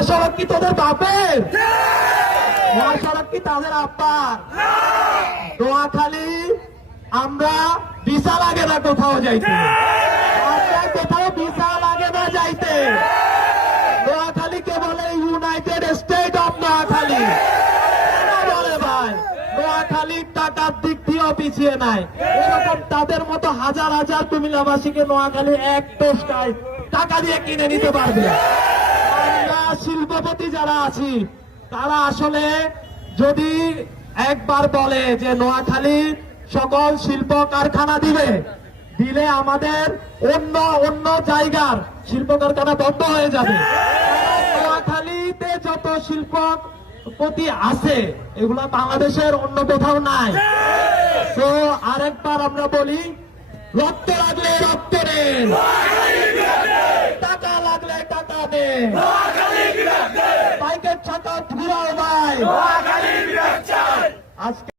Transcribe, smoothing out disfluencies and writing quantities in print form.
মহাসড়ক কি তোদের বাপের? মহাসড়ক কি তাদের আব্বার? নোয়াখালী আমরা ভিসা লাগে না কোথাও যাইতে, আমরা কোথাও ভিসা লাগে না যাইতে। নোয়াখালীকে বলে ইউনাইটেড স্টেট অফ নোয়াখালী বলে ভাই। নোয়াখালীর টাকার দিক দিয়েও পিছিয়ে নাই। এরকম তাদের মতো হাজার হাজার কুমিল্লাবাসীকে নোয়াখালী এক টোস্টায় টাকা দিয়ে কিনে নিতে পারবে। আমরা শিল্পপতি যারা আছি তারা আসলে যদি একবার বলে যে নোয়াখালী সকল শিল্প কারখানা দিলে আমাদের অন্য অন্য জায়গার শিল্প কারখানা বন্ধ হয়ে যাবে। নোয়াখালীতে যত শিল্পপতি আছে এগুলা বাংলাদেশের অন্য কোথাও নাই। তো আরেকবার আমরা বলি, রক্ত লাগলে রক্ত নেন, টাকা লাগলে টাকা নেন, বাইকের চাকা ঘুরাও ভাই। আজকে